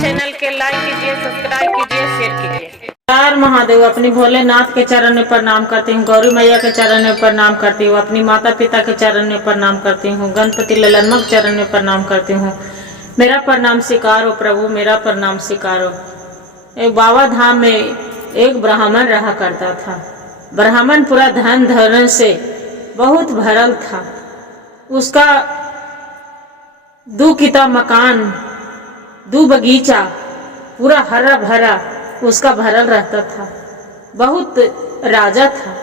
Channel के like कीजिए, subscribe कीजिए, शेयर कीजिए। हर महादेव। अपनी भोलेनाथ के चरण में प्रणाम करती हूँ, गौरी मैया के चरण में प्रणाम करती हूँ, अपनी माता पिता के चरण में प्रणाम करती हूँ, गणपति ललनमा के चरण में प्रणाम करती हूँ। मेरा प्रणाम स्वीकारो प्रभु, मेरा प्रणाम स्वीकारो। एक बाबा धाम में एक ब्राह्मण रहा करता था। ब्राह्मण पूरा धन धन से बहुत भरल था। उसका 2 किता मकान, 2 बगीचा, पूरा हरा भरा उसका भरल रहता था। बहुत राजा था।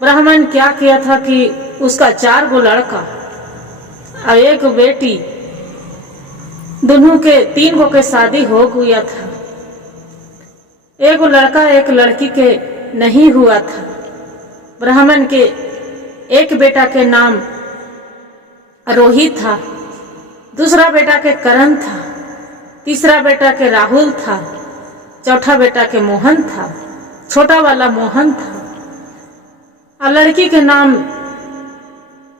ब्राह्मण क्या किया था कि उसका 4 गो लड़का और 1 बेटी, दोनों के 3 गो के शादी हो गया था। 1 लड़का 1 लड़की के नहीं हुआ था। ब्राह्मण के 1 बेटा के नाम रोहित था, दूसरा बेटा के करण था, तीसरा बेटा के राहुल था, चौथा बेटा के मोहन था, छोटा वाला मोहन था। और लड़की के नाम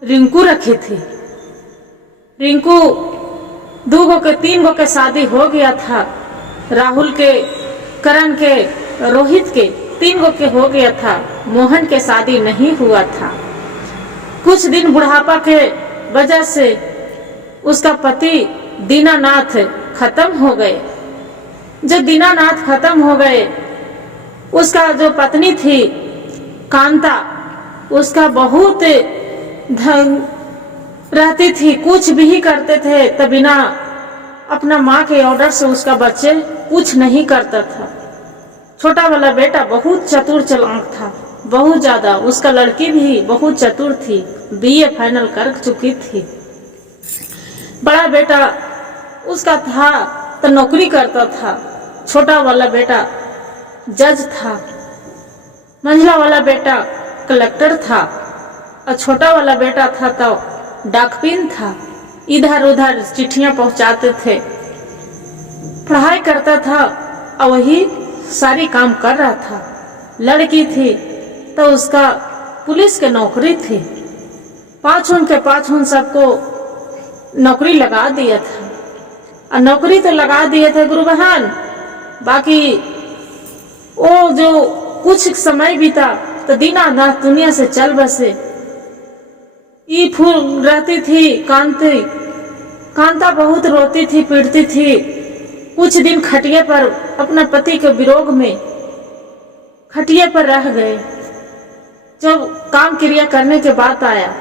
रिंकू रखे थे। रिंकू 2 गो के 3 गो के शादी हो गया था। राहुल के, करण के, रोहित के 3 गो के हो गया था। मोहन के शादी नहीं हुआ था। कुछ दिन बुढ़ापा के वजह से उसका पति दीनानाथ खत्म हो गए। जब दीनानाथ खत्म हो गए, उसका जो पत्नी थी कांता, उसका बहुत धन रहती थी, कुछ भी करते थे तो बिना अपना माँ के ऑर्डर से उसका बच्चे कुछ नहीं करता था। छोटा वाला बेटा बहुत चतुर चालाक था, बहुत ज्यादा। उसका लड़की भी बहुत चतुर थी, BA फाइनल कर चुकी थी। बड़ा बेटा उसका था तो नौकरी करता था। छोटा वाला बेटा जज था। मंझला वाला बेटा कलेक्टर था और छोटा वाला बेटा था तो डाकपिन था। इधर उधर चिट्ठियां पहुंचाते थे, पढ़ाई करता था और वही सारी काम कर रहा था। लड़की थी तो उसका पुलिस के नौकरी थी। 5 के 5 सबको नौकरी लगा दिया था। और नौकरी तो लगा दिए थे गुरु बहन, बाकी वो जो कुछ समय बीता तो दीनानाथ दुनिया से चल बसे। ई फूल रहती थी कांति, कांता बहुत रोती थी, पीटती थी। कुछ दिन खटिया पर अपना पति के विरोध में खटिया पर रह गए। जब काम क्रिया करने के बाद आया,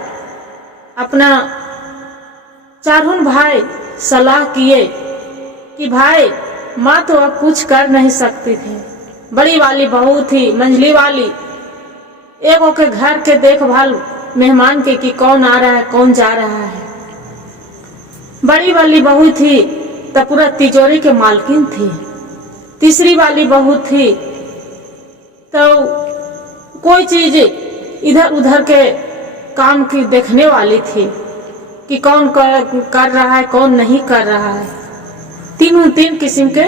अपना 4 भाई सलाह किए कि भाई माँ तो अब कुछ कर नहीं सकती थी। बड़ी वाली बहू थी, मंझली वाली एगो के घर के देखभाल मेहमान के कि कौन आ रहा है कौन जा रहा है। बड़ी वाली बहू थी तो पूरा तिजोरी के मालकिन थी। तीसरी वाली बहू थी तो कोई चीज इधर उधर के काम की देखने वाली थी कि कौन कर रहा है कौन नहीं कर रहा है। 3 किस्म के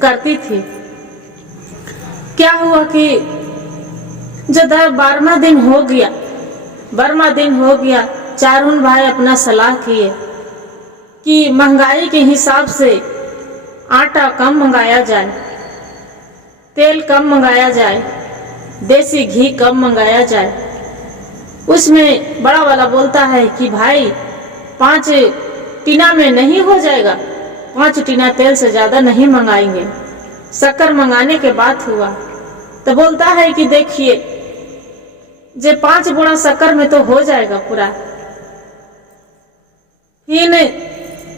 करती थी। क्या हुआ कि जब 12वां दिन हो गया, 4 भाई अपना सलाह किए कि महंगाई के हिसाब से आटा कम मंगाया जाए, तेल कम मंगाया जाए, देसी घी कम मंगाया जाए। उसमें बड़ा वाला बोलता है कि भाई 5 टीना में नहीं हो जाएगा, 5 टीना तेल से ज्यादा नहीं मंगाएंगे। शक्कर मंगाने के बाद हुआ तो बोलता है कि देखिए जे 5 बोरा शक्कर में तो हो जाएगा पूरा। फिर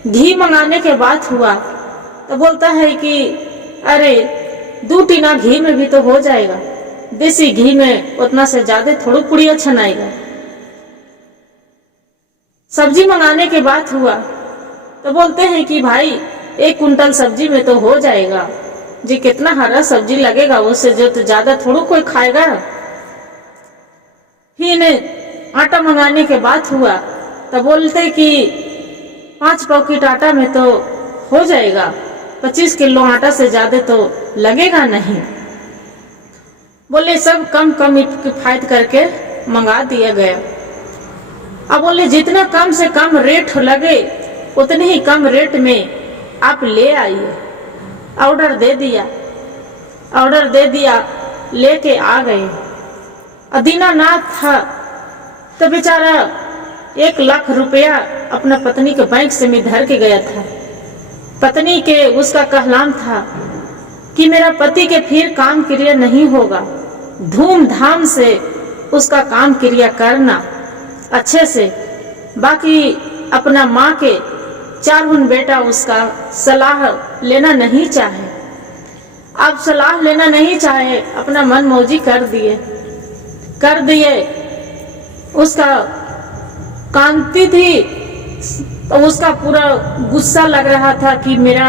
घी मंगाने के बाद हुआ तो बोलता है कि अरे 2 टीना घी में भी तो हो जाएगा, देसी घी में उतना से ज्यादा थोड़ा पुड़िया छनाएगा। सब्जी मंगाने के बाद हुआ तो बोलते हैं कि भाई 1 कुंटल सब्जी में तो हो जाएगा, जी कितना हरा सब्जी लगेगा, उससे जो तो ज्यादा थोड़ा कोई खाएगा। फिर आटा मंगाने के बाद हुआ तो बोलते कि 5 पैकेट आटा में तो हो जाएगा, 25 किलो आटा से ज्यादा तो लगेगा नहीं। बोले सब कम किफायत करके मंगा दिया गया। अब बोले जितना कम से कम रेट लगे उतने ही कम रेट में आप ले आइए। ऑर्डर दे दिया, लेके आ गए। दीनानाथ था तो बेचारा 1 लाख रुपया अपना पत्नी के बैंक से में धर के गया था। पत्नी के उसका कहलाम था कि मेरा पति के फिर काम क्रिया नहीं होगा, धूमधाम से उसका काम क्रिया करना अच्छे से। बाकी अपना माँ के 4 बेटा उसका सलाह लेना नहीं चाहे। अब सलाह लेना नहीं चाहे, अपना मन मौजी कर दिए। उसका कांति थी तो उसका पूरा गुस्सा लग रहा था कि मेरा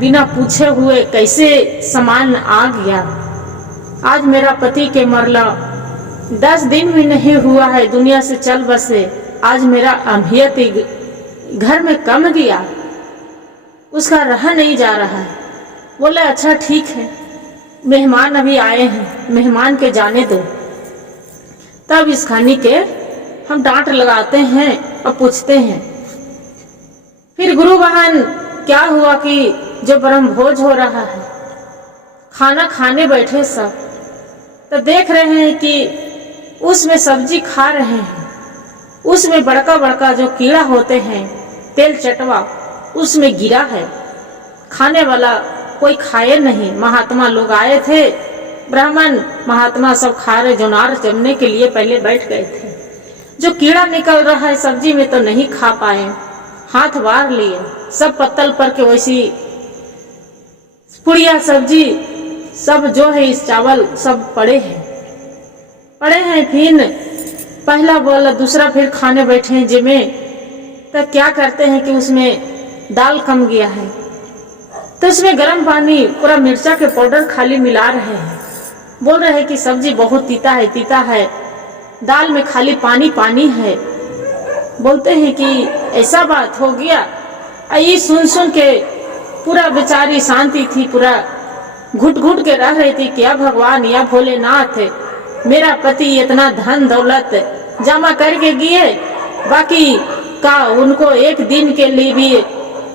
बिना पूछे हुए कैसे सामान आ गया। आज मेरा पति के मरला 10 दिन भी नहीं हुआ है, दुनिया से चल बसे। आज मेरा अहमियत घर में कम गया, उसका रहा नहीं जा रहा है। बोले अच्छा ठीक है, मेहमान अभी आए हैं, मेहमान के जाने दो। तब इस खानी के हम डांट लगाते हैं और पूछते हैं। फिर गुरु बहन क्या हुआ कि जो ब्रह्म भोज हो रहा है, खाना खाने बैठे सब, तो देख रहे हैं कि उसमें सब्जी खा रहे हैं, उसमें बड़का बड़का जो कीड़ा होते हैं तेल चटवा उसमें गिरा है। खाने वाला कोई खाए नहीं। महात्मा लोग आए थे, ब्राह्मण महात्मा सब खा रहे, जोनार जमने के लिए पहले बैठ गए थे। जो कीड़ा निकल रहा है सब्जी में तो नहीं खा पाए, हाथ बार लिए। सब पत्तल पर के वैसी पुड़िया सब्जी सब जो है इस चावल सब पड़े हैं। फिर पहला बोला दूसरा फिर खाने बैठे हैं जिमें, तो क्या करते हैं कि उसमें दाल कम गया है तो उसमें गर्म पानी पूरा मिर्चा के पाउडर खाली मिला रहे हैं। बोल रहे हैं कि सब्जी बहुत तीता है, दाल में खाली पानी है। बोलते हैं कि ऐसा बात हो गया। ये सुन के पूरा बेचारी शांति थी, पूरा घुट के रह रही थी। क्या भगवान या भोलेनाथ, मेरा पति इतना धन दौलत जमा करके गए, बाकी का उनको एक दिन के लिए भी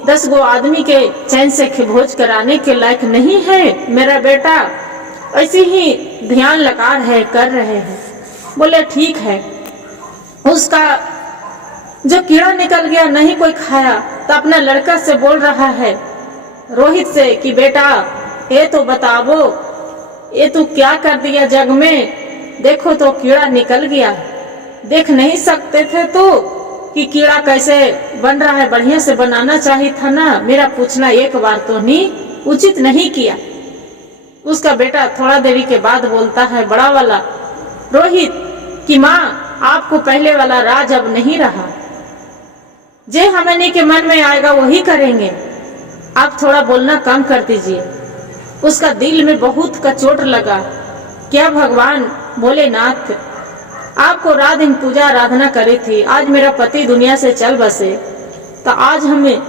10 गो आदमी के चैन से भोज कराने के लायक नहीं है। मेरा बेटा ऐसे ही ध्यान लगा है, कर रहे हैं। बोले ठीक है। उसका जो कीड़ा निकल गया नहीं कोई खाया, तो अपना लड़का से बोल रहा है रोहित से कि बेटा ये तो बताओ, ये तू क्या कर दिया जग में, देखो तो कीड़ा निकल गया। देख नहीं सकते थे तो कि कीड़ा कैसे बन रहा है, बढ़िया से बनाना चाहिए था ना, मेरा पूछना एक बार तो नहीं, उचित नहीं किया। उसका बेटा थोड़ा देरी के बाद बोलता है बड़ा वाला रोहित कि माँ आपको पहले वाला राज अब नहीं रहा, जे हमने के मन में आएगा वही करेंगे, आप थोड़ा बोलना कम कर दीजिए। उसका दिल में बहुत का चोट लगा। क्या भगवान भोलेनाथ, आपको रात दिन पूजा आराधना करी थी, आज मेरा पति दुनिया से चल बसे, तो आज हमें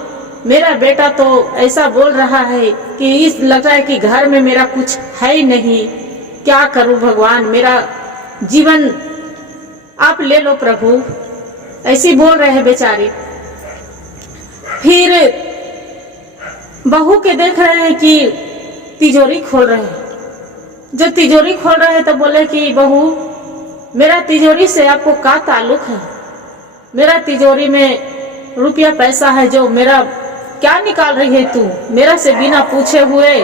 मेरा बेटा तो ऐसा बोल रहा है कि इस लग रहा है कि घर में मेरा कुछ है ही नहीं। क्या करूं भगवान, मेरा जीवन आप ले लो प्रभु, ऐसी बोल रहे हैं बेचारे। फिर बहू के देख रहे हैं कि तिजोरी खोल रहे हैं। जो तिजोरी खोल रहे हैं तो बोले कि बहू मेरा तिजोरी से आपको क्या ताल्लुक है, मेरा तिजोरी में रुपया पैसा है, जो मेरा क्या निकाल रही है तू मेरा से बिना पूछे हुए।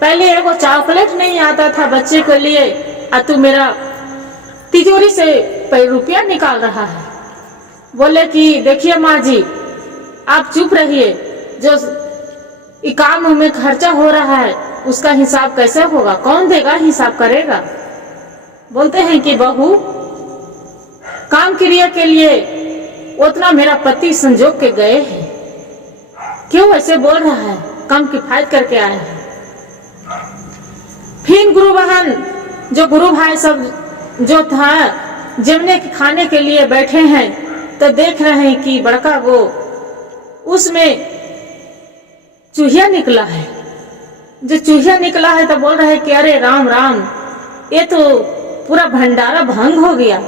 पहले एगो चॉकलेट नहीं आता था बच्चे के लिए, और तू मेरा तिजोरी से रुपया निकाल रहा है। बोले कि देखिए माँ जी आप चुप रहिए, जो काम में खर्चा हो रहा है उसका हिसाब कैसे होगा, कौन देगा, हिसाब करेगा। बोलते हैं कि बहू काम क्रिया के लिए उतना मेरा पति संजोग के गए हैं, क्यों ऐसे बोल रहा है, कम किफायत करके आए हैं। फिर गुरु बहन जो गुरु भाई सब जो था जमने खाने के लिए बैठे हैं, तो देख रहे हैं कि बड़का वो उसमें चूहिया निकला है। जो चूहिया निकला है तो बोल रहे हैं कि अरे राम राम, ये तो पूरा भंडारा भंग हो गया,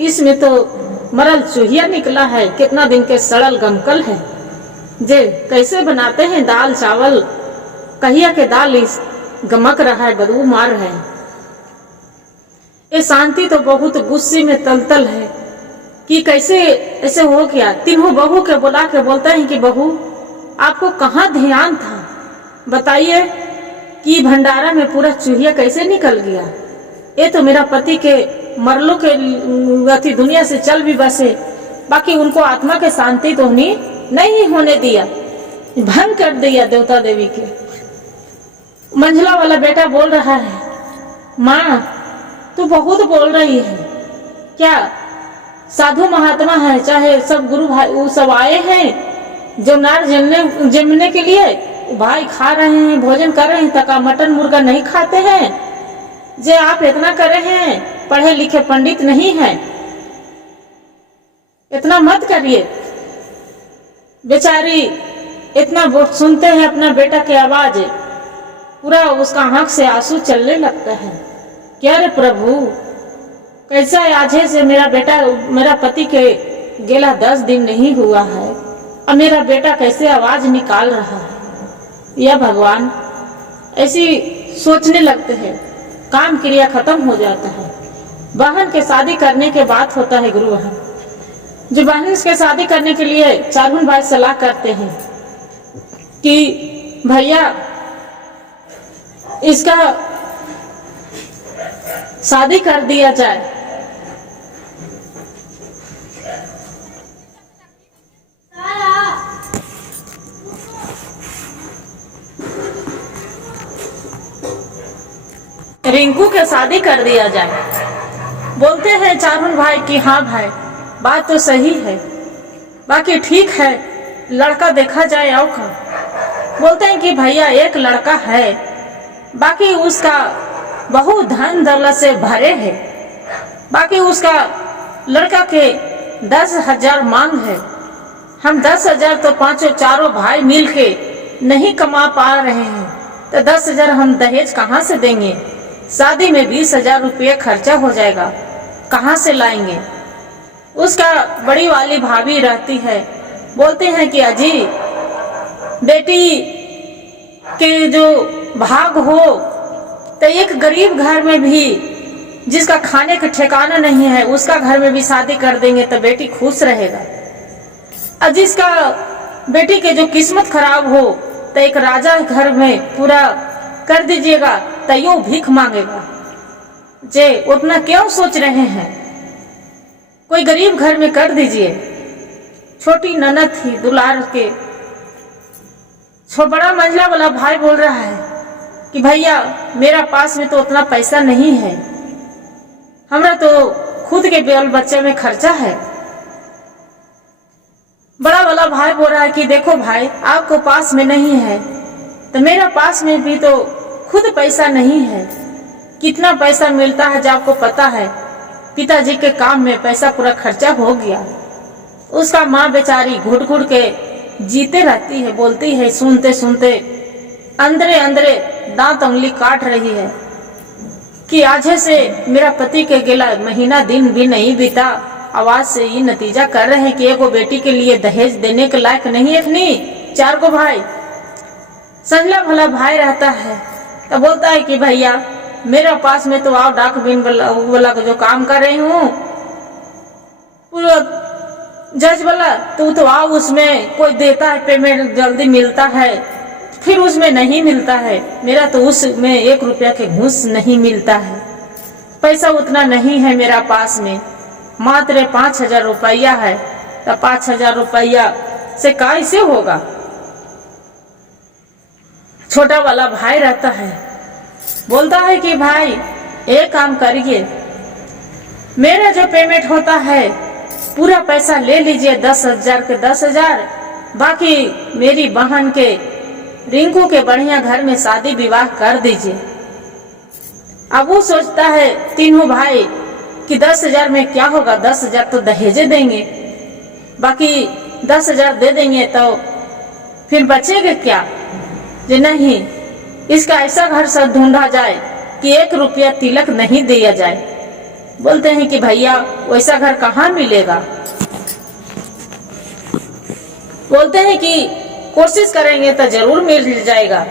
इसमें तो मरल चूहिया निकला है, कितना दिन के सड़ल गमकल है। जे कैसे बनाते हैं दाल चावल, कहिया के दाल इस गमक रहा है, बदबू मार रहा है। ये शांति तो बहुत गुस्से में तलतल है कि कैसे ऐसे हो गया। तीनों बहू के बुला के बोलते हैं कि बहू आपको कहाँ ध्यान था, बताइए कि भंडारा में पूरा चूहिया कैसे निकल गया। ये तो मेरा पति के मरलों के अति दुनिया से चल भी बसे, बाकी उनको आत्मा के शांति तो नहीं होने दिया, भंग कर दिया देवता देवी के। मंझला वाला बेटा बोल रहा है, माँ तू बहुत बोल रही है, क्या साधु महात्मा है, चाहे सब गुरु भाई वो सब आए हैं जो नार जमने के लिए, भाई खा रहे हैं, भोजन कर रहे हैं, तका मटन मुर्गा नहीं खाते हैं। जे आप इतना कर रहे हैं, पढ़े लिखे पंडित नहीं हैं, इतना मत करिए। बेचारी इतना सुनते हैं अपना बेटा की आवाज, पूरा उसका आंख से आंसू चलने लगता है। क्या रे प्रभु, कैसा आज से मेरा पति के गेला 10 दिन नहीं हुआ है, अब मेरा बेटा कैसे आवाज निकाल रहा है। या भगवान, ऐसी सोचने लगते हैं, काम क्रिया खत्म हो जाता है। बहन के शादी करने के बाद होता है गुरु बहन, जो बहन के शादी करने के लिए चारुन भाई सलाह करते हैं कि भैया इसका शादी कर दिया जाए। रिंकू के शादी कर दिया जाए। बोलते हैं चारुन भाई कि हाँ भाई बात तो सही है, बाकी ठीक है लड़का देखा जाए आओ का। बोलते हैं कि भैया एक लड़का है, बाकी उसका बहुत धन दौलत से भरे है, बाकी उसका लड़का के 10,000 मांग है। हम 10,000 तो चारों भाई मिल के नहीं कमा पा रहे हैं, तो 10,000 हम दहेज कहाँ से देंगे। शादी में 20,000 रुपये खर्चा हो जाएगा, कहाँ से लाएंगे। उसका बड़ी वाली भाभी रहती है, बोलते हैं कि अजी बेटी के जो भाग हो, तो एक गरीब घर में भी जिसका खाने का ठिकाना नहीं है उसका घर में भी शादी कर देंगे तो बेटी खुश रहेगा। और जिसका बेटी के जो किस्मत खराब हो तो एक राजा घर में पूरा कर दीजिएगा तो यूं भीख मांगेगा। जे उतना क्यों सोच रहे हैं, कोई गरीब घर में कर दीजिए। छोटी ननद थी दुलार के, बड़ा मंझला वाला भाई बोल रहा है कि भैया मेरा पास में तो उतना पैसा नहीं है, हमरा तो खुद के बाल बच्चे में खर्चा है। बड़ा वाला भाई बोल रहा है कि देखो भाई आपको पास में नहीं है तो मेरा पास में भी तो खुद पैसा नहीं है। कितना पैसा मिलता है जब आपको पता है, पिताजी के काम में पैसा पूरा खर्चा हो गया। उसका माँ बेचारी घुट घुट के जीते रहती है, बोलती है सुनते सुनते अंदरे अंदरे दांत उंगली काट रही है कि आज से मेरा पति के गेला महीना दिन भी नहीं बीता। आवाज से ये नतीजा कर रहे हैं कि एगो बेटी के लिए दहेज देने के लायक नहीं है। 4 को भाई संजला भला भाई रहता है तो बोलता है कि भैया मेरा पास में तो आओ डाक बिन वाला जो काम कर रही हूँ पूरा जज वाला, तो आओ उसमें कोई देता है पेमेंट जल्दी मिलता है, फिर उसमें नहीं मिलता है। मेरा तो उसमें 1 रुपया के घूस नहीं मिलता है, पैसा उतना नहीं है मेरा पास में, मात्र 5,000 रुपया है। तो 5,000 रुपया से कैसे होगा। छोटा वाला भाई रहता है, बोलता है कि भाई एक काम करिए, मेरा जो पेमेंट होता है पूरा पैसा ले लीजिए, 10,000 के 10,000, बाकी मेरी बहन के रिंकू के बढ़िया घर में शादी विवाह कर दीजिए। अब वो सोचता है तीनों भाई कि 10,000 में क्या होगा, 10,000 तो दहेजे देंगे, बाकी 10,000 दे देंगे तो फिर बचेगा क्या। जे नहीं, इसका ऐसा घर सब ढूंढा जाए कि 1 रुपया तिलक नहीं दिया जाए। बोलते हैं कि भैया वैसा घर कहाँ मिलेगा। बोलते हैं कि कोशिश करेंगे तो जरूर मिल जाएगा।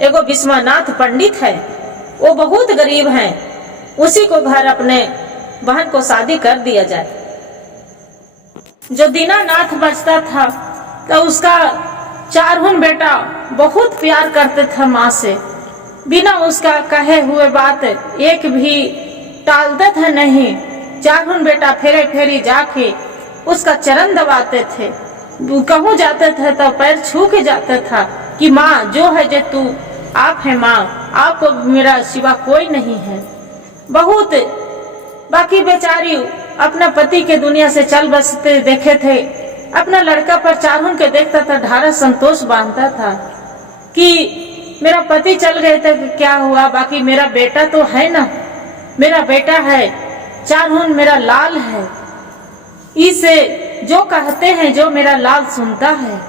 एगो विश्वनाथ पंडित है, वो बहुत गरीब हैं, उसी को घर अपने बहन को शादी कर दिया जाए। जो दीनानाथ बचता था तो उसका चारों बेटा बहुत प्यार करते थे माँ से, बिना उसका कहे हुए बात एक भी टालते थे नहीं। चारों बेटा फेरे फेरी जाके उसका चरण दबाते थे, कहूँ जाते थे तो पैर छू के जाते था कि माँ जो है जे तू आप है माँ, आपको मेरा सिवा कोई नहीं है। बहुत बाकी बेचारी अपना पति के दुनिया से चल बसते देखे थे, अपना लड़का पर चारों के देखता था, ढारा संतोष बांधता था कि मेरा पति चल गए थे क्या हुआ, बाकी मेरा बेटा तो है ना, मेरा बेटा है, चारों मेरा लाल है, इसे जो कहते हैं जो मेरा लाल सुनता है।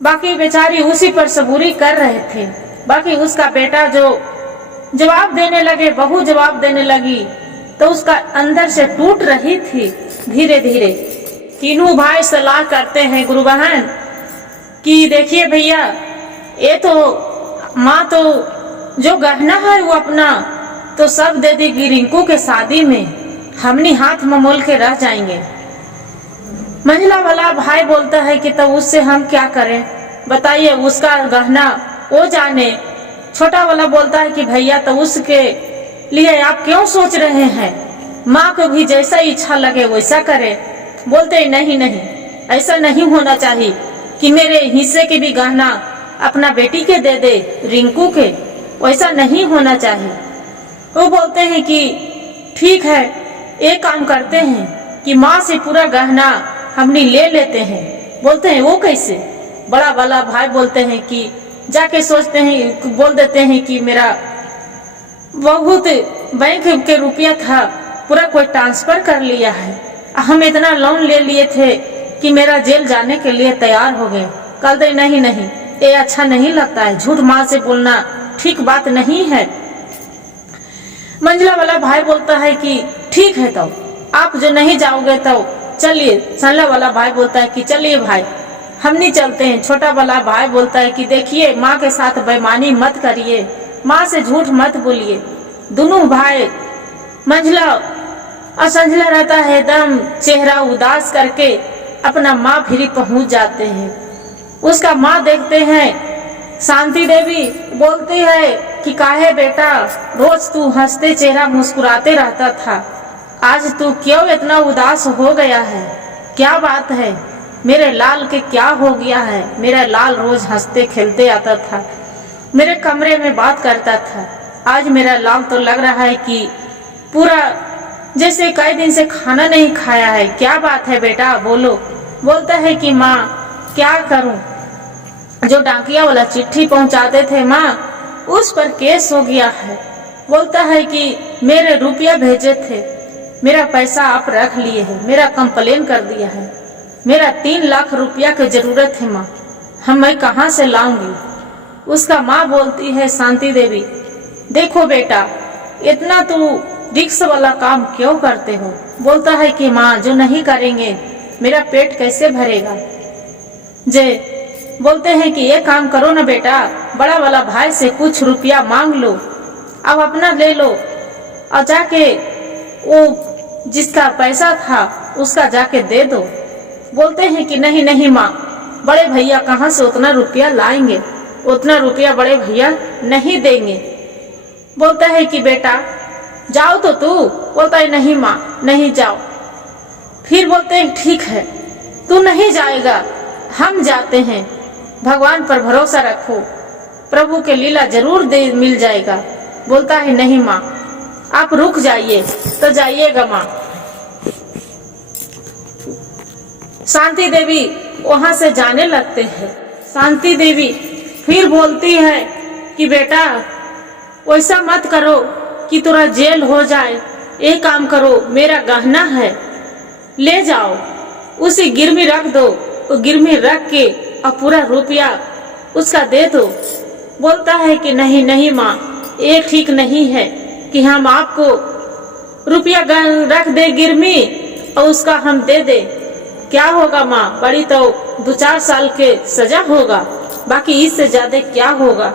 बाकी बेचारी उसी पर सबूरी कर रहे थे। बाकी उसका बेटा जो जवाब देने लगे, बहू जवाब देने लगी तो उसका अंदर से टूट रही थी धीरे धीरे। तीनों भाई सलाह करते हैं गुरु बहन कि देखिए भैया, ये तो माँ तो जो गहना है वो अपना तो सब दे देगी रिंकू के शादी में, हमने हाथ में मोल के रह जाएंगे। मंझला वाला भाई बोलता है कि तो उससे हम क्या करें, बताइए, उसका गहना वो जाने। छोटा वाला बोलता है कि भैया तो उसके लिए आप क्यों सोच रहे हैं, माँ को भी जैसा इच्छा लगे वैसा करे। बोलते नहीं नहीं, ऐसा नहीं होना चाहिए कि मेरे हिस्से के भी गहना अपना बेटी के दे दे रिंकू के, वैसा नहीं होना चाहिए। वो बोलते हैं कि ठीक है, एक काम करते हैं कि माँ से पूरा गहना हमने ले लेते हैं। बोलते हैं वो कैसे? बड़ा वाला भाई बोलते हैं कि जाके सोचते हैं, बोल देते हैं कि मेरा बहुत बैंक के रुपया था, पूरा कोई ट्रांसफर कर लिया है, हम इतना लोन ले लिए थे कि मेरा जेल जाने के लिए तैयार हो गए। कल दे नहीं नहीं, ये अच्छा नहीं लगता है, झूठ माँ से बोलना ठीक बात नहीं है। मंझला वाला भाई बोलता है कि ठीक है, तो आप जो नहीं जाओगे तो चलिए। संला वाला भाई बोलता है कि चलिए भाई, हम नहीं चलते हैं। छोटा वाला भाई बोलता है कि देखिए, माँ के साथ बेईमानी मत करिए, माँ से झूठ मत बोलिए। दोनों भाई मंझला और संझला रहता है एकदम चेहरा उदास करके अपना माँ फिर पहुंच जाते हैं। उसका माँ देखते हैं, शांति देवी बोलती है कि काहे बेटा, रोज तू हंसते चेहरा मुस्कुराते रहता था, आज तू क्यों इतना उदास हो गया है, क्या बात है, मेरे लाल के क्या हो गया है? मेरा लाल रोज हंसते खेलते आता था, मेरे कमरे में बात करता था, आज मेरा लाल तो लग रहा है कि पूरा जैसे कई दिन से खाना नहीं खाया है, क्या बात है बेटा बोलो। बोलता है कि माँ क्या करूं, जो डाकिया वाला चिट्ठी पहुंचाते थे माँ, उस पर केस हो गया है। बोलता है कि मेरे रुपया भेजे थे, मेरा पैसा आप रख लिए हैं, मेरा कंप्लेन कर दिया है, मेरा 3 लाख रुपया की जरूरत है माँ, मैं कहाँ से लाऊंगी। उसका माँ बोलती है शांति देवी, देखो बेटा, इतना तू रिक्स वाला काम क्यों करते हो। बोलता है कि माँ जो नहीं करेंगे मेरा पेट कैसे भरेगा। जे बोलते हैं कि ये काम करो ना बेटा, बड़ा वाला भाई से कुछ रुपया मांग लो, अब अपना ले लो और जाके वो जिसका पैसा था उसका जाके दे दो। बोलते हैं कि नहीं नहीं माँ, बड़े भैया कहाँ से उतना रुपया लाएंगे, उतना रुपया बड़े भैया नहीं देंगे। बोलता है कि बेटा जाओ तो तू। बोलता है नहीं माँ नहीं जाओ। फिर बोलते हैं ठीक है, तू नहीं जाएगा, हम जाते हैं, भगवान पर भरोसा रखो, प्रभु के लीला जरूर दे मिल जाएगा। बोलता है नहीं माँ, आप रुक जाइए। तो जाइएगा माँ। शांति देवी वहां से जाने लगते हैं। शांति देवी फिर बोलती है कि बेटा वैसा मत करो कि तुरा जेल हो जाए, एक काम करो, मेरा गहना है ले जाओ, उसे गिरवी रख दो, वो गिरवी रख के और पूरा रुपया उसका दे दो। बोलता है कि नहीं नहीं माँ, ये ठीक नहीं है कि हम आपको रुपया रख दे गिरवी और उसका हम दे दे, क्या होगा माँ, बड़ी तो 2-4 साल के सजा होगा, बाकी इससे ज्यादा क्या होगा।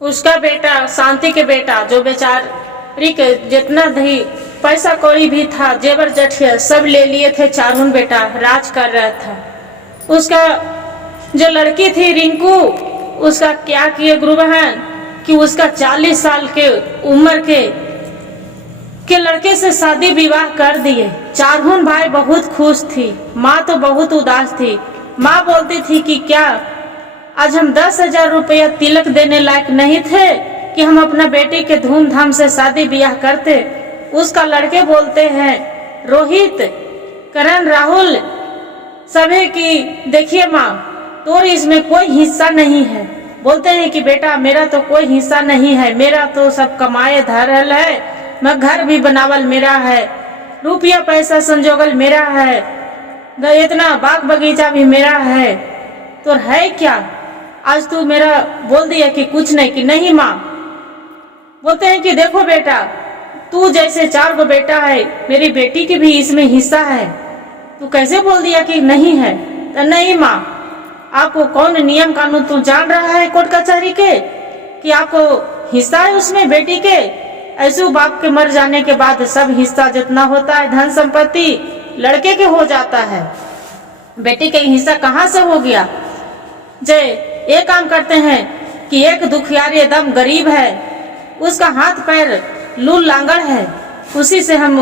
उसका बेटा, शांति के बेटा, जो बेचारी के जितना भी पैसा कौड़ी भी था, जेवर जठिया सब ले लिए थे, चारों बेटा राज कर रहा था। उसका जो लड़की थी रिंकू, उसका क्या किए गुरु बहन कि उसका 40 साल के उम्र के लड़के से शादी विवाह कर दिए। चारों भाई बहुत खुश थी, माँ तो बहुत उदास थी। माँ बोलती थी कि क्या आज हम 10,000 रुपया तिलक देने लायक नहीं थे कि हम अपना बेटी के धूमधाम से शादी ब्याह करते। उसका लड़के बोलते हैं, रोहित, करण, राहुल सभी की देखिए माँ, तो इसमें कोई हिस्सा नहीं है। बोलते हैं कि बेटा मेरा तो कोई हिस्सा नहीं है, मेरा तो सब कमाए धरल है, मैं घर भी बनावल मेरा है, रुपया पैसा संजोगल मेरा है, इतना बाग बगीचा भी मेरा है, तो है क्या। आज तू मेरा बोल दिया कि कुछ नहीं, कि नहीं माँ। बोलते हैं कि देखो बेटा, तू जैसे 4 गो बेटा है, मेरी बेटी की भी इसमें हिस्सा है, तू कैसे बोल दिया कि नहीं है। तो नहीं माँ, आपको कौन नियम कानून तू जान रहा है कोर्ट कचहरी के कि आपको हिस्सा है उसमें बेटी के। ऐसे बाप के मर जाने के बाद सब हिस्सा जितना होता है धन संपत्ति लड़के के हो जाता है, बेटी के हिस्सा कहाँ से हो गया। जे एक काम करते हैं कि एक दुखियारी एकदम गरीब है, उसका हाथ पैर लूल लांगड़ है, उसी से हम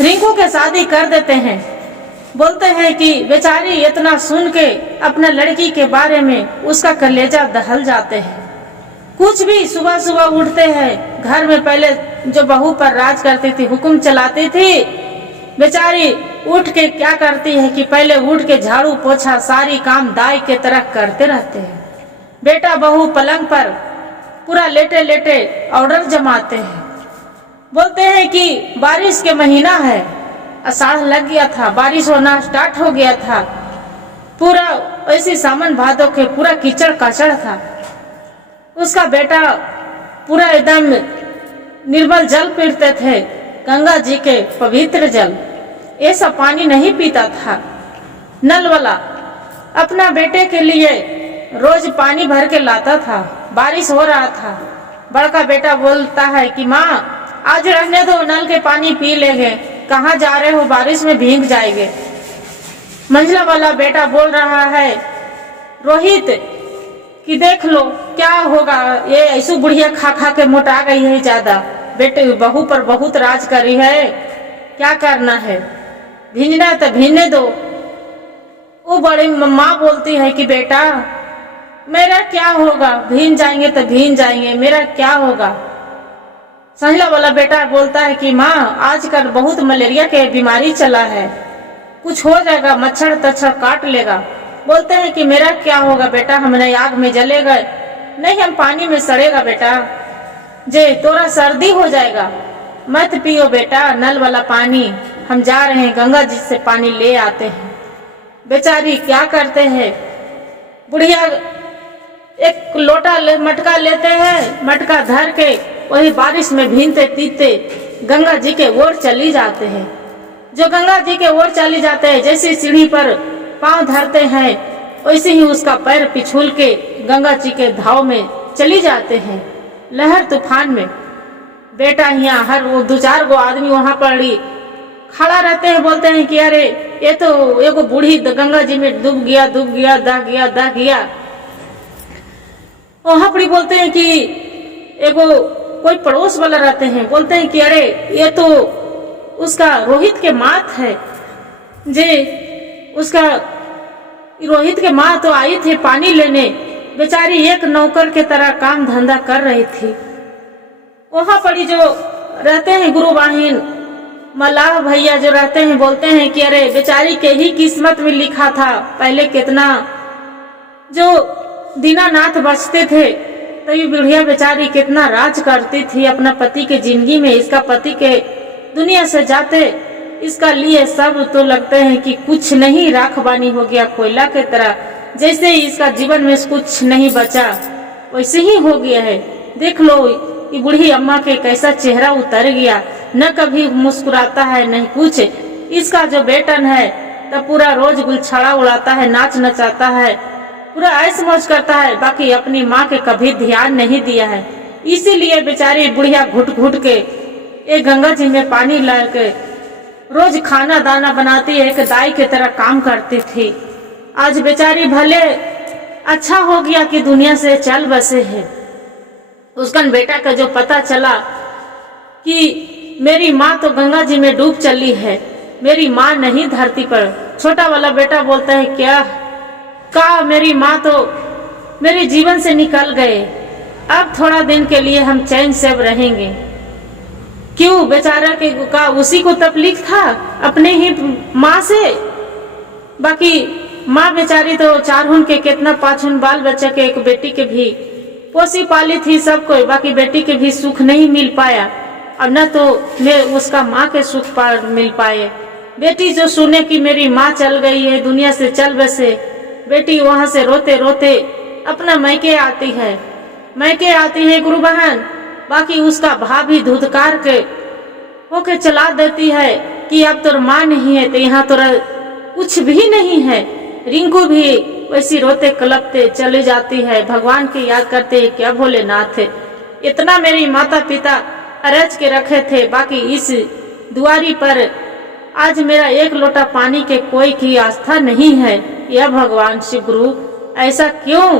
रिंकू के शादी कर देते हैं। बोलते हैं कि बेचारी इतना सुन के अपने लड़की के बारे में उसका कलेजा दहल जाते हैं। कुछ भी सुबह सुबह उठते हैं, घर में पहले जो बहू पर राज करती थी, हुक्म चलाती थी, बेचारी उठ के क्या करती है कि पहले उठ के झाड़ू पोछा सारी काम दाई के तरह करते रहते हैं। बेटा बहू पलंग पर पूरा लेटे लेटे ऑर्डर जमाते हैं। बोलते हैं कि बारिश के महीना है, आषाढ़ लग गया था, बारिश होना स्टार्ट हो गया था, पूरा ऐसी सावन भादों के पूरा कीचड़ काचड़ था। उसका बेटा पूरा एकदम निर्मल जल पीते थे, गंगा जी के पवित्र जल, ऐसा पानी नहीं पीता था, नल वाला। अपना बेटे के लिए रोज पानी भर के लाता था। बारिश हो रहा था, बड़का बेटा बोलता है कि माँ आज रहने दो, नल के पानी पी लेंगे, कहाँ जा रहे हो, बारिश में भीग जाएंगे। मंझला वाला बेटा बोल रहा है रोहित कि देख लो क्या होगा, ये ऐसी बुढ़िया खा खा के मोटा गई है ज्यादा, बेटे बहू पर बहुत राज करी है, क्या करना है, भींजना है तो भींजने दो। वो बड़ी माँ बोलती है कि बेटा मेरा क्या होगा, भींज जाएंगे तो भींज जाएंगे, मेरा क्या होगा। संजला वाला बेटा बोलता है कि माँ आजकल बहुत मलेरिया के बीमारी चला है, कुछ हो जाएगा, मच्छर तच्छर काट लेगा। बोलते हैं कि मेरा क्या होगा बेटा, हमने आग में जले गए, नहीं हम पानी में सड़ेगा बेटा, जे तोरा सर्दी हो जाएगा, मत पियो बेटा नल वाला पानी, हम जा रहे हैं गंगा जी से पानी ले आते हैं। बेचारी क्या करते हैं, बुढ़िया एक लोटा मटका लेते हैं, मटका धर के वही बारिश में भीनते तीते गंगा जी के ओर चली जाते हैं। जो गंगा जी के ओर चली जाते हैं, जैसे सीढ़ी पर पांव धरते हैं वैसे ही उसका पैर पिछुल के गंगा जी के धाव में चली जाते हैं, लहर तूफान में। बेटा यहाँ हर वो 2-4 गो आदमी वहां पर खड़ा रहते हैं, बोलते हैं कि अरे ये तो एगो बूढ़ी गंगा जी में डूब गया दह गया। वहां पर बोलते हैं कि एगो कोई पड़ोस वाला रहते हैं, बोलते हैं कि अरे ये तो उसका रोहित के मात है, जे उसका रोहित के माँ तो आई थी पानी लेने, बेचारी एक नौकर के तरह काम धंधा कर रही थी। वहां पर जो रहते हैं गुरु बहिन मल्लाह भैया जो रहते हैं, बोलते हैं कि अरे बेचारी के ही किस्मत में लिखा था, पहले कितना जो दीनानाथ बचते थे, तभी बुढ़िया बेचारी कितना राज करती थी अपना पति के जिंदगी में। इसका पति के दुनिया से जाते इसका लिए सब तो लगते हैं कि कुछ नहीं, राख बानी हो गया कोयला के तरह, जैसे ही इसका जीवन में कुछ नहीं बचा वैसे ही हो गया है। देख लो ये बूढ़ी अम्मा के कैसा चेहरा उतर गया, न कभी मुस्कुराता है न कुछ। इसका जो बेटन है तब पूरा रोज गुलछड़ा उड़ाता है, नाच नचाता है, पूरा ऐश मौज करता है, बाकी अपनी माँ के कभी ध्यान नहीं दिया है। इसीलिए बेचारी बुढ़िया घुट घुट के एक गंगा जी में पानी ला के रोज खाना दाना बनाती, एक दाई की तरह काम करती थी। आज बेचारी भले अच्छा हो गया कि दुनिया से चल बसे है। उसका बेटा का जो पता चला कि मेरी माँ तो गंगा जी में डूब चली है, मेरी माँ नहीं धरती पर, छोटा वाला बेटा बोलता है क्या का मेरी माँ तो मेरे जीवन से निकल गए, अब थोड़ा दिन के लिए हम चैन से अब रहेंगे। क्यों बेचारा के का उसी को तकलीफ था अपने ही माँ से। बाकी माँ बेचारी तो 4 हुन के कितना 5 हुन बाल बच्चे के, एक बेटी के भी पोसी पाली थी सबको, बाकी बेटी के भी सुख नहीं मिल पाया और न तो मैं उसका माँ के सुख मिल पाए। बेटी जो सुने कि मेरी माँ चल गई है, दुनिया से चल बसे, बेटी वहां से रोते रोते अपना मैके आती है, मैके आती है गुरु बहन। बाकी उसका भाभी धुतकार के होके चला देती है कि अब तोर माँ नहीं है तो यहाँ तोरा कुछ भी नहीं है। रिंकू भी वैसी रोते कलपते चले जाती है, भगवान की याद करते है क्या भोलेनाथ है, इतना मेरी माता पिता अरज के रखे थे, बाकी इस दुआरी पर आज मेरा एक लोटा पानी के कोई की आस्था नहीं है। यह भगवान शिव गुरु ऐसा क्यों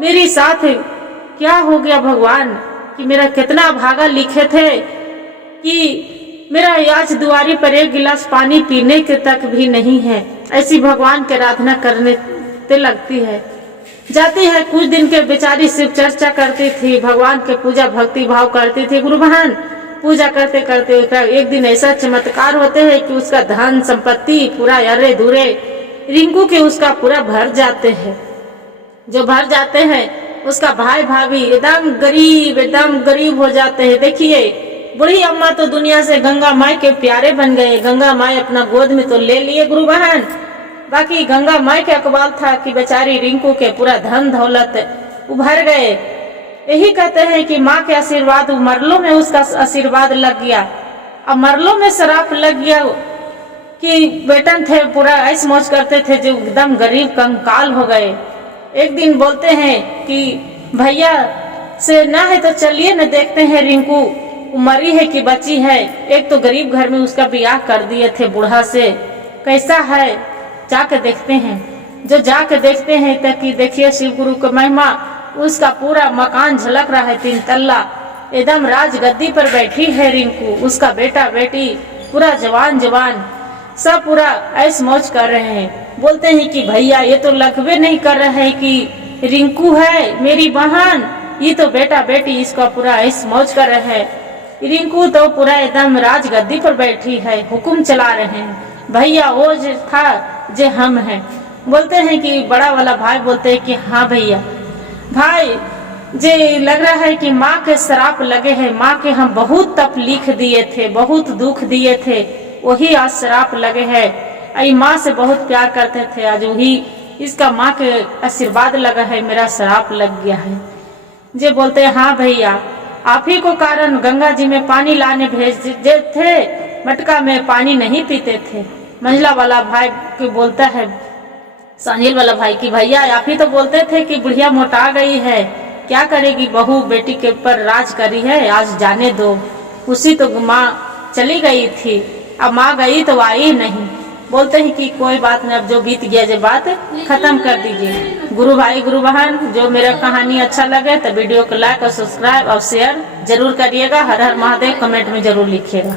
मेरे साथ, क्या हो गया भगवान कि मेरा कितना भागा लिखे थे कि मेरा आज दुआरी पर एक गिलास पानी पीने के तक भी नहीं है। ऐसी भगवान की आराधना करने ते लगती है। जाती है कुछ दिन के बेचारी शिव चर्चा करती थी, भगवान के पूजा भक्ति भाव करती थी। गुरु बहन पूजा करते करते एक दिन ऐसा चमत्कार होते है कि उसका धन संपत्ति पूरा अरे धूरे रिंकू के उसका पूरा भर जाते हैं। जो भर जाते हैं उसका भाई भाभी एकदम गरीब हो जाते हैं। देखिए बूढ़ी अम्मा तो दुनिया से गंगा माई के प्यारे बन गए, गंगा माई अपना गोद में तो ले लिए गुरु बहन, बाकी गंगा माई के अकबाल था कि बेचारी रिंकू के पूरा धन दौलत उभर गए। यही कहते हैं कि माँ के आशीर्वाद मरलों में उसका आशीर्वाद लग गया, अब मरलों में शराप लग गया कि बेटन थे पूरा ऐश मौज करते थे जो एकदम गरीब कंकाल हो गए। एक दिन बोलते हैं कि भैया से ना है तो चलिए न देखते हैं रिंकू मरी है कि बची है। एक तो गरीब घर में उसका ब्याह कर दिए थे बूढ़ा से, कैसा है जाके देखते हैं। जो जाके देखते हैं ताकि देखिए शिव गुरु का महिमा, उसका पूरा मकान झलक रहा है 3 तल्ला, एकदम राजगद्दी पर बैठी है रिंकू, उसका बेटा बेटी पूरा जवान सब पूरा ऐश मौज कर रहे हैं। बोलते हैं कि भैया ये तो लगवे नहीं कर रहे हैं कि रिंकू है मेरी बहन, ये तो बेटा बेटी इसका पूरा ऐश मौज कर रहे हैं। रिंकू तो पूरा एकदम राजगद्दी पर बैठी है, हुक्म चला रहे हैं। भैया वो जो था जे हम हैं। बोलते हैं कि बड़ा वाला भाई बोलते हैं कि हाँ भैया भाई जे लग रहा है कि माँ के शराप लगे हैं, माँ के हम बहुत तकलीफ दिए थे, बहुत दुख दिए थे, वही आज शराप लगे हैं। आई माँ से बहुत प्यार करते थे, आज वही इसका माँ के आशीर्वाद लगा है, मेरा शराप लग गया है। जे बोलते हैं हाँ भैया आप ही को कारण गंगा जी में पानी लाने भेजते थे, मटका में पानी नहीं पीते थे। मंझला वाला भाई को बोलता है सानिल वाला भाई की भैया आप ही तो बोलते थे कि बुढ़िया मोटा गई है, क्या करेगी बहू बेटी के ऊपर राज करी है, आज जाने दो। उसी तो माँ चली गई थी, अब माँ गई तो आई नहीं। बोलते हैं कि कोई बात नहीं, अब जो बीत गया जो बात खत्म कर दीजिए। गुरु भाई गुरु बहन जो मेरा कहानी अच्छा लगे तो वीडियो को लाइक और सब्सक्राइब और शेयर जरूर करिएगा। हर हर महादेव कमेंट में जरूर लिखिएगा।